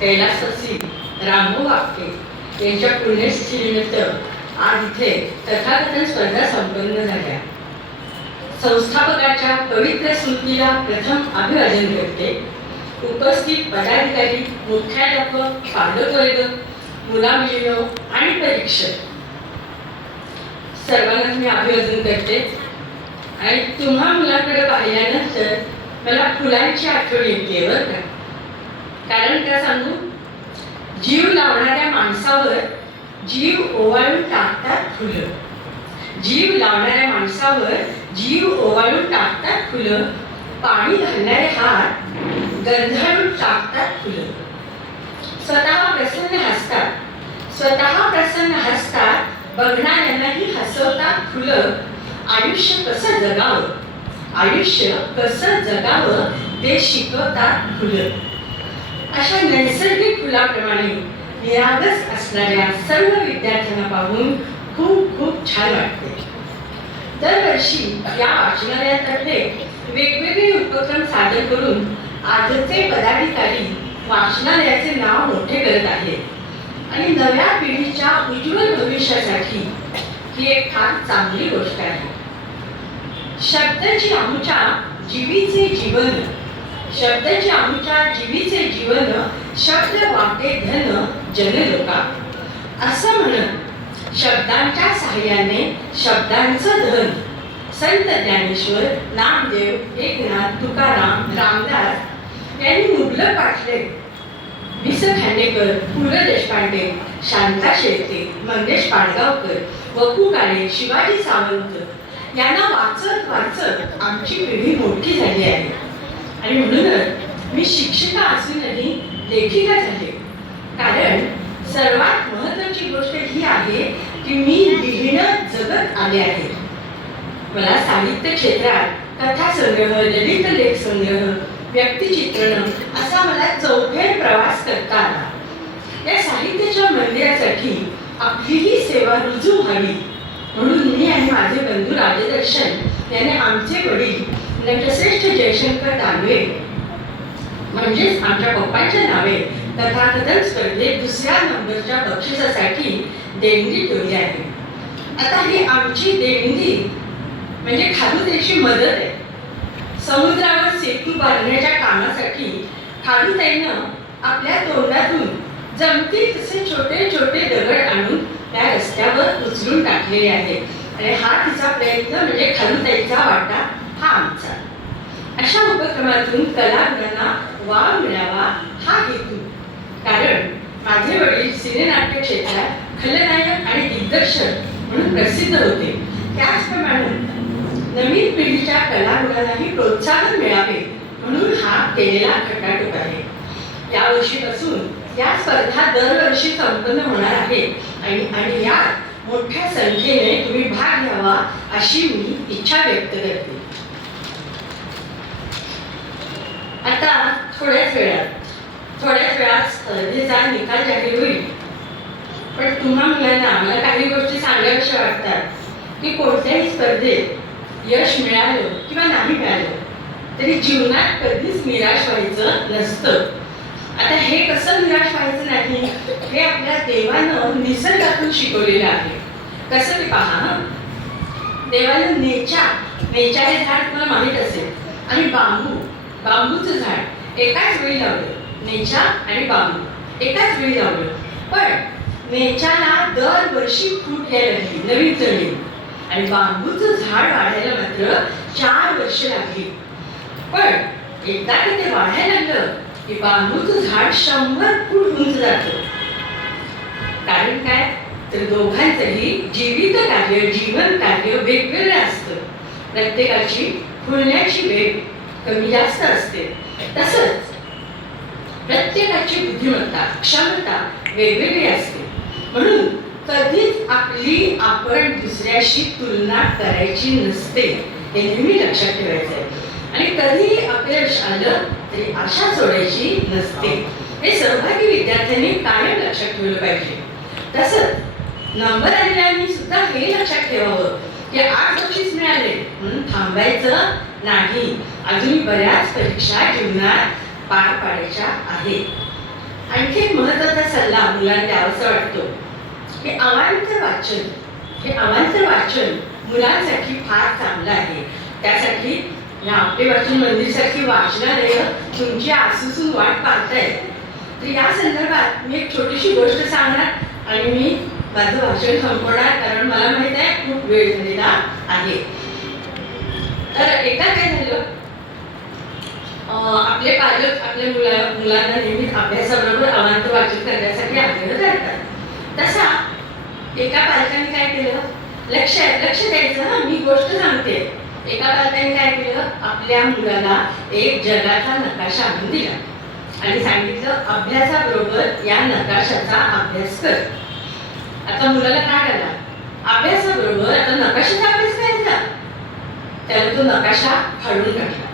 कैलासवासी रामभाऊ आपटे यांच्या पुण्यतिथीनिमित्त आज इथे तथाकथन स्पर्धा संपन्न झाल्या. संस्थापकाच्या पवित्र स्मृतीला प्रथम अभिवादन करते. उपस्थित पदाधिकारी, मुख्याध्यापक, पालक वर्ग, मुलामुलींनो आणि परीक्षक सर्वांना मी अभिवादन करते. आणि तुम्हा मुलाकडे पाहिल्यानंतर मला फुलांची आठवण येते बरं का. कारण काय सांगू, जीव लावणाऱ्या माणसावर जीव ओवाळून टाकतात फुलं. जीव लावणाऱ्या माणसावर जीव ओवाळून टाकतात फुलं. पाणी घालणारे हात गंधाळून टाकतात फुलं. स्वतः प्रसन्न हसतात, बघणाऱ्यांनाही हसवतात फुलं. आयुष्य कसं जगावं ते शिकवतात फुलं. अशा नैसर्गिक फुलाप्रमाणे निरागस असणाऱ्या सर्व विद्यार्थ्यांना पाहून खूप खूप छान वाटते. दरवर्षी या वाचनालयातर्फे वेगवेगळे उपक्रम सादर करून आजचे पदाधिकारी वाचनालयाचे नाव मोठे करत आहेत आणि नव्या पिढीच्या उज्ज्वल भविष्यासाठी ही एक फार चांगली गोष्ट आहे. शब्दाची आमुच्या जीवीचे जीवन शब्द वाटे धन जनलोका असं म्हणत शब्दांच्या साहाय्याने शब्दांचं धन संत ज्ञानेश्वर, नामदेव, एकनाथ, तुकाराम, रामदास यांनी मुबलक वाटले. वि. स. खांडेकर, पु. ल. देशपांडे, शांता शेळके, मंगेश पाडगावकर, वपू काळे, शिवाजी सावंत यांना वाचत आमची पिढी मोठी झाली आहे. आणि म्हणूनच मी शिक्षिका असूनही लेखिका झाले. कारण सर्वात महत्त्वाची गोष्ट ही आहे की मी लिहिणं जगत आले आहे. मला साहित्य क्षेत्रात कथासंग्रह, ललित लेख संग्रह, व्यक्तिचित्रण असा मला चौफेर प्रवास करता आला. या साहित्याच्या मंदिरासाठी आपलीही सेवा रुजू व्हावी म्हणून मी आणि माझे बंधू राजदर्शन याने आमचे वडील नटश्रेष्ठ जयशंकर दानवे म्हणजेच आमच्या पप्पांच्या नावे तथाकथन स्पर्धेत दुसऱ्या नंबरच्या बक्षिसासाठी देणगी ठेवली आहे. आता ही आमची देणगी म्हणजे खारुताईची मदत आहे. समुद्रावर सेतू बांधण्याच्या कामासाठी खारुताईनं आपल्या तोंडातून जमतील तसे छोटे छोटे दगड आणून त्या रस्त्यावर उचलून टाकलेले आहेत. आणि हा तिचा प्रयत्न म्हणजे खारुताईचा वाटा हा आमचा. अशा उपक्रमातून कलागुणांना वाव मिळावा हा हेतू. कारण माझे वडील सिनेनाट्य क्षेत्रात खलनायक आणि दिग्दर्शक म्हणून प्रसिद्ध होते. त्याचप्रमाणे नवीन पिढीच्या कलागुणांनाही प्रोत्साहन मिळावे म्हणून हा केलेला खटाटोप आहे. यावर्षीपासून या स्पर्धा दरवर्षी संपन्न होणार आहे आणि यात मोठ्या संख्येने तुम्ही भाग घ्यावा अशी मी इच्छा व्यक्त करते. आता थोड्याच वेळात स्पर्धेचा निकाल जाहीर होईल. पण तुम्हा मुलांना मला काही गोष्टी सांगाव्याशा वाटतात की कोणत्याही स्पर्धेत यश मिळालं किंवा नाही मिळालं तरी जीवनात कधीच निराश व्हायचं नसतं. आता हे कसं निराश व्हायचं नाही हे आपल्या देवानं निसर्गातून शिकवलेलं आहे. कसं ते पहा. देवानं नेच्या हे झाड तुम्हाला माहीत असेल आणि बांबूचं झाड एकाच वेळी लावलं. नेच्या आणि बांबू एकाच वेळी लावलं. पण नेच्याला दरवर्षी फूट यायला लागली नवीन जमीन आणि बांबूचं झाड वाढायला मात्र 4 वर्ष लागली. पण एकदा ते वाढायला लागलं की बांबूचं झाड 100 फूट उंच जातं. कारण काय तर दोघांचंही जीवन कार्य वेगवेगळं असतं. प्रत्येकाची फुलण्याची वेग कमी जास्त असते. तसंच प्रत्येकाची बुद्धिमत्ता क्षमता वेगवेगळी असते. म्हणून कधीच आपण दुसऱ्याशी तुलना करायची नसते हे नेहमी लक्षात ठेवायचं आहे. आणि कधीही अपयश आलं तरी आशा सोडायची नसते हे सहभागी विद्यार्थ्यांनी कायम लक्षात ठेवलं पाहिजे. तसंच नंबर आलेल्यांनी सुद्धा हे लक्षात ठेवावं की आज बक्षीस मिळाले म्हणून थांबायचं नाही. अजून बऱ्याच परीक्षा जीवनात पार पाडायच्या आहेत. आणखी एक महत्त्वाचा सल्ला मुलांना द्यावासा वाटतो की अवांतर वाचन हे अवांतर वाचन मुलांसाठी फार चांगलं आहे. त्यासाठी या आपले वाचन मंदिरसारखी वाचनालय तुमची आसूसून वाट पाहतायत. तर या संदर्भात मी एक छोटीशी गोष्ट सांगणार आणि मी माझं भाषण संपवणार, कारण मला माहित आहे खूप वेळ झालेला आहे. तर एकदा काय झालं, आपले पालक आपल्या मुलांना नेहमीच अभ्यासाबरोबर अवांतर वाचन करण्यासाठी आग्रह करतात. तसा एका पालकाने काय केलं, लक्ष द्यायचं ना, मी गोष्ट सांगते. एका पालकाने काय केलं, आपल्या मुलाला एक जगाचा नकाशा आणून दिला आणि सांगितलं अभ्यासाबरोबर या नकाशाचा अभ्यास कर. आता मुलाला काय झाला, अभ्यासाबरोबर आता नकाशाचा अभ्यास करायचा. त्याला तो नकाशा फाडून काढला.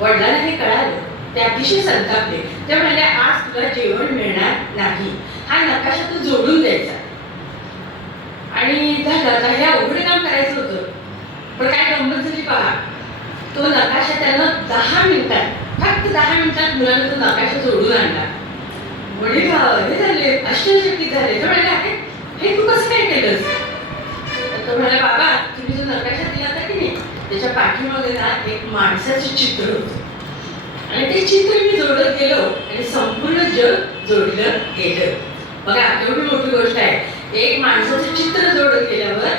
वडिलांना हे कळालं, ते अतिशय संतापले. ते म्हणाले आज तुला जेवण मिळणार नाही, हा नकाशा तू जोडून द्यायचा. आणि झालं, हे अवघड काम करायचं होतं. पण काय गंमत झाली पहा, तो नकाशा त्यानं 10 मिनिटात, फक्त 10 मिनिटात मुलाला तो नकाशा जोडून आणला. वडील हे झाले, आश्चर्यचकित झाले. तो म्हणाले हे तू कसं काय केलंस? तो म्हणाला बाबा तुम्ही जो नकाशा दिला होता की नाही, त्याच्या पाठीमागे ना एक माणसाचं चित्र होतं आणि ते चित्र मी जोडत गेलो आणि संपूर्ण जग जोडलं गेलं. बघा एवढी मोठी गोष्ट आहे. एक माणसाचं चित्र जोडत गेल्यावर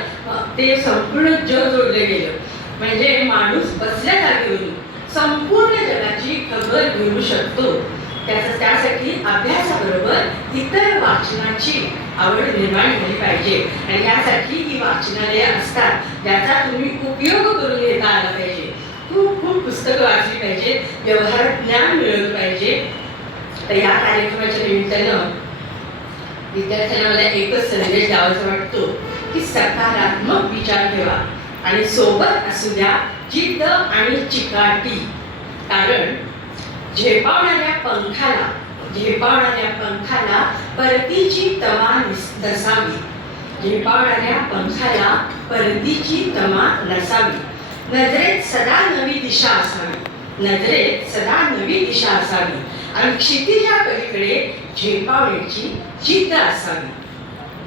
ते संपूर्ण जग जोडलं गेलं. म्हणजे माणूस बसल्या जागेवरून संपूर्ण जगाची खबर घेऊ शकतो. त्यासाठी अभ्यासाबरोबर इतर वाचनाची आवड निर्माण झाली पाहिजे आणि यासाठी ही वाचनालय असतात, ज्याचा तुम्ही उपयोग करून घेता आला पाहिजे. खूप पुस्तकं वाचली पाहिजे, व्यवहारात ज्ञान मिळवलं पाहिजे. तर या कार्यक्रमाच्या निमित्तानं विद्यार्थ्यांना मला एकच संदेश द्यावासा वाटतो की सकारात्मक विचार ठेवा आणि सोबत असू द्या जिद्द आणि चिकाटी. कारण झेपावणाऱ्या पंखाला परतीची तमा नसावी. झेपावणाऱ्या पंखाला परतीची तमा नसावी. नजरेत सदा नवी दिशा असावी आणि क्षितिजा पलीकडे झेपावण्याची जिद्द असावी.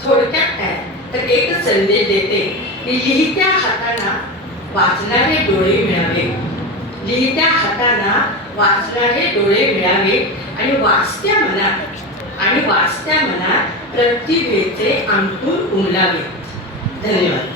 थोडक्यात काय तर एकच संदेश देते की लिहित्या हातांना वाचणारे डोळे मिळावे आणि वाचत्या मनात प्रतिभेचे अंकुर उमलावे. धन्यवाद.